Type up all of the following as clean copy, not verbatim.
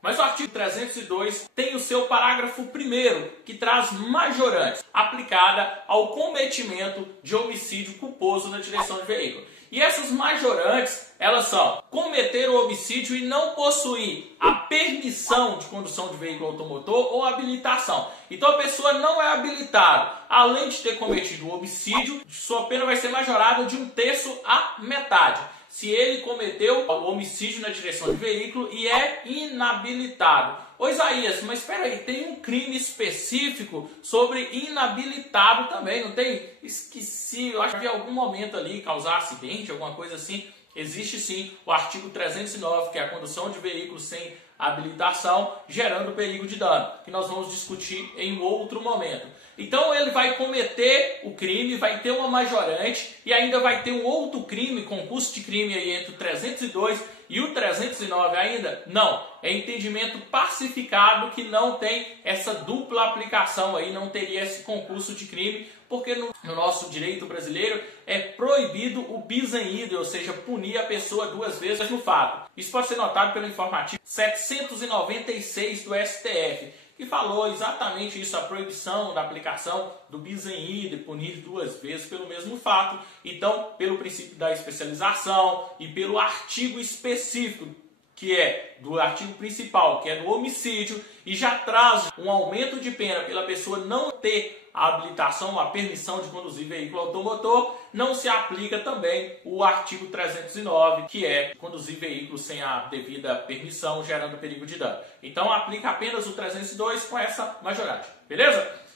Mas o artigo 302 tem o seu parágrafo 1º, que traz majorantes aplicada ao cometimento de homicídio culposo na direção de veículo. E essas majorantes, elas são cometer o homicídio e não possuir a permissão de condução de veículo automotor ou habilitação. Então a pessoa não é habilitada, além de ter cometido o homicídio, sua pena vai ser majorada de 1/3 à metade. Se ele cometeu o homicídio na direção de veículo e é inabilitado. Ô Isaías, mas espera aí, tem um crime específico sobre inabilitado também, não tem? Esqueci, eu acho que em algum momento ali causar acidente, alguma coisa assim. Existe sim o artigo 309, que é a condução de veículos sem habilitação, gerando perigo de dano, que nós vamos discutir em outro momento. Então ele vai cometer o crime, vai ter uma majorante e ainda vai ter um outro crime, concurso de crime aí entre o 302 e o 309 ainda? Não, é entendimento pacificado que não tem essa dupla aplicação aí, não teria esse concurso de crime, porque no nosso direito brasileiro é proibido o bis in idem, ou seja, punir a pessoa 2 vezes no fato. Isso pode ser notado pelo informativo 796 do STF, que falou exatamente isso, a proibição da aplicação do bis in idem, punir 2 vezes pelo mesmo fato. Então, pelo princípio da especialização e pelo artigo específico, que é do artigo principal, que é do homicídio, e já traz um aumento de pena pela pessoa não ter a habilitação, a permissão de conduzir veículo automotor, não se aplica também o artigo 309, que é conduzir veículo sem a devida permissão, gerando perigo de dano. Então aplica apenas o 302 com essa majorante, beleza?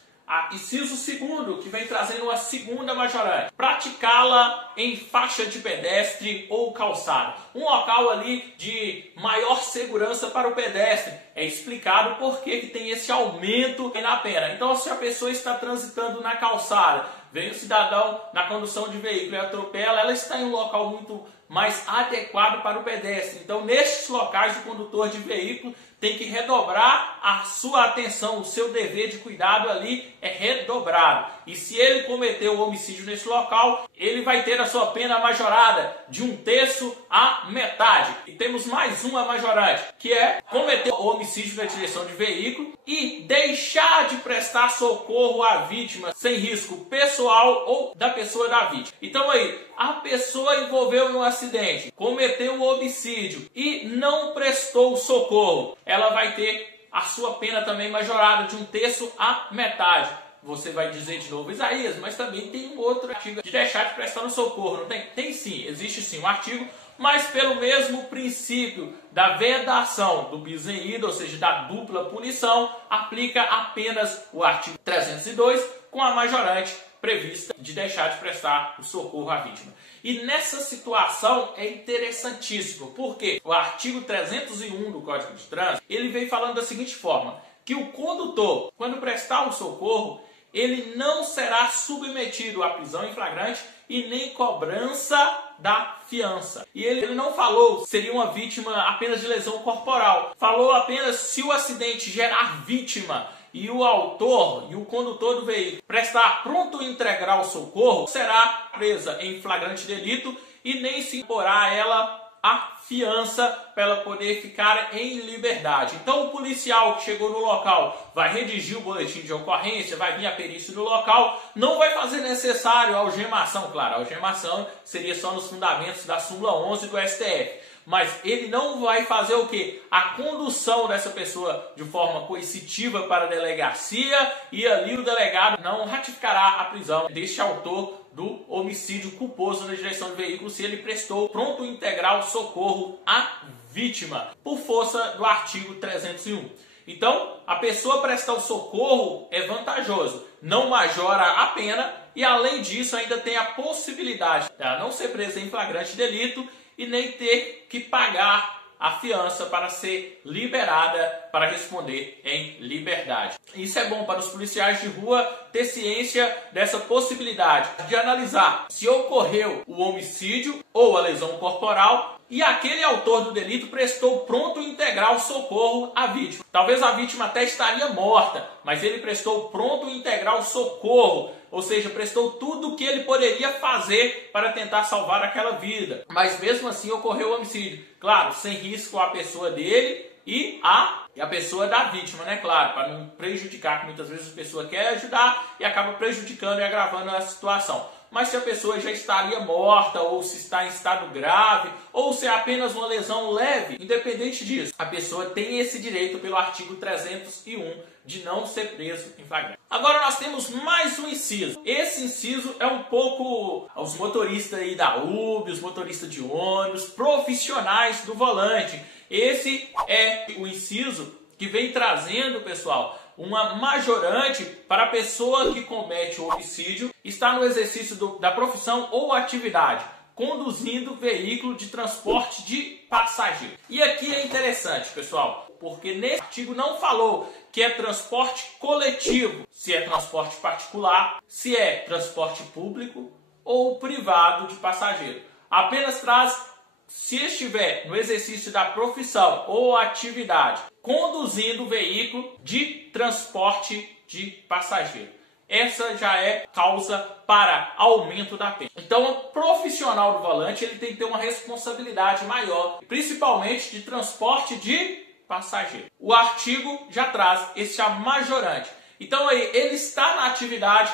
Inciso 2º, que vem trazendo uma segunda majorante. Praticá-la em faixa de pedestre ou calçada. Um local ali de maior segurança para o pedestre. É explicado por que tem esse aumento na pena. Então, se a pessoa está transitando na calçada, vem o cidadão na condução de veículo e atropela, ela está em um local muito mais adequado para o pedestre. Então, nestes locais, o condutor de veículo tem que redobrar a sua atenção, o seu dever de cuidado ali é redobrado. E se ele cometeu o homicídio nesse local, ele vai ter a sua pena majorada de 1/3 à metade. E temos mais uma majorante, que é cometer o homicídio na direção de veículo e deixar de prestar socorro à vítima sem risco pessoal ou da pessoa da vítima. Então aí, a pessoa envolveu em um acidente, cometeu o homicídio e não prestou socorro, ela vai ter a sua pena também majorada de 1/3 à metade. Você vai dizer de novo, Isaías, mas também tem um outro artigo de deixar de prestar socorro, não tem? Tem sim, existe sim um artigo, mas pelo mesmo princípio da vedação do bis in idem, ou seja, da dupla punição, aplica apenas o artigo 302 com a majorante prevista de deixar de prestar o socorro à vítima. E nessa situação é interessantíssimo, porque o artigo 301 do Código de Trânsito, ele vem falando da seguinte forma, que o condutor, quando prestar o socorro, ele não será submetido à prisão em flagrante e nem cobrança da fiança. E ele não falou se seria uma vítima apenas de lesão corporal, falou apenas se o acidente gerar vítima e o autor e o condutor do veículo prestar pronto integral o socorro, será presa em flagrante delito e nem se imporá a ela a fiança para ela poder ficar em liberdade. Então o policial que chegou no local vai redigir o boletim de ocorrência, vai vir a perícia no local, não vai fazer necessário a algemação, claro, a algemação seria só nos fundamentos da súmula 11 do STF. Mas ele não vai fazer o quê? A condução dessa pessoa de forma coercitiva para a delegacia e ali o delegado não ratificará a prisão deste autor do homicídio culposo na direção do veículo se ele prestou pronto integral socorro à vítima, por força do artigo 301. Então, a pessoa prestar o socorro é vantajoso, não majora a pena e, além disso, ainda tem a possibilidade de não ser presa em flagrante delito e nem ter que pagar a fiança para ser liberada para responder em liberdade. Isso é bom para os policiais de rua ter ciência dessa possibilidade de analisar se ocorreu o homicídio ou a lesão corporal e aquele autor do delito prestou pronto integral socorro à vítima. Talvez a vítima até estaria morta, mas ele prestou pronto integral socorro, ou seja, prestou tudo o que ele poderia fazer para tentar salvar aquela vida. Mas mesmo assim ocorreu o homicídio. Claro, sem risco à pessoa dele e a pessoa da vítima, né? Claro, para não prejudicar, que muitas vezes a pessoa quer ajudar e acaba prejudicando e agravando a situação. Mas se a pessoa já estaria morta, ou se está em estado grave, ou se é apenas uma lesão leve, independente disso, a pessoa tem esse direito pelo artigo 301 de não ser preso em flagrante. Agora nós temos mais um inciso. Esse inciso é um pouco aos motoristas aí da UB, os motoristas de ônibus, profissionais do volante. Esse é o inciso que vem trazendo, pessoal, uma majorante para a pessoa que comete o homicídio estar no exercício da profissão ou atividade, conduzindo veículo de transporte de passageiro. E aqui é interessante, pessoal, porque nesse artigo não falou que é transporte coletivo, se é transporte particular, se é transporte público ou privado de passageiro. Apenas traz se estiver no exercício da profissão ou atividade, conduzindo veículo de transporte de passageiro. Essa já é causa para aumento da pena. Então, o profissional do volante ele tem que ter uma responsabilidade maior, principalmente de transporte de passageiro. O artigo já traz esse majorante. Então, aí, ele está na atividade,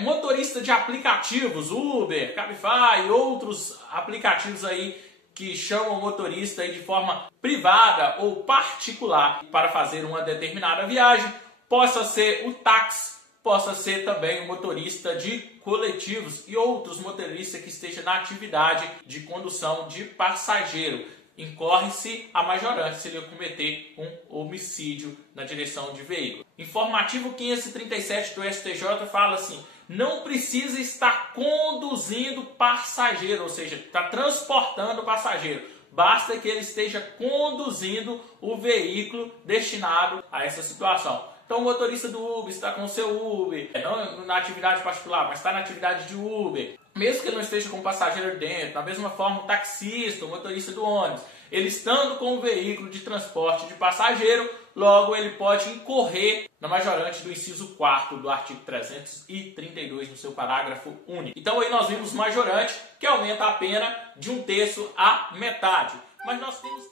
motorista de aplicativos, Uber, Cabify e outros aplicativos aí que chamam o motorista aí de forma privada ou particular para fazer uma determinada viagem, possa ser o táxi, possa ser também o motorista de coletivos e outros motoristas que estejam na atividade de condução de passageiro. Incorre-se a majorante se ele cometer um homicídio na direção de veículo. Informativo 537 do STJ fala assim: não precisa estar conduzindo passageiro, ou seja, está transportando passageiro. Basta que ele esteja conduzindo o veículo destinado a essa situação. Então o motorista do Uber está com o seu Uber, não na atividade particular, mas está na atividade de Uber. Mesmo que ele não esteja com o passageiro dentro, da mesma forma o taxista, o motorista do ônibus, ele estando com o veículo de transporte de passageiro, logo ele pode incorrer na majorante do inciso 4º do artigo 332 no seu parágrafo único. Então aí nós vimos majorante, que aumenta a pena de 1/3 à metade. Mas nós temos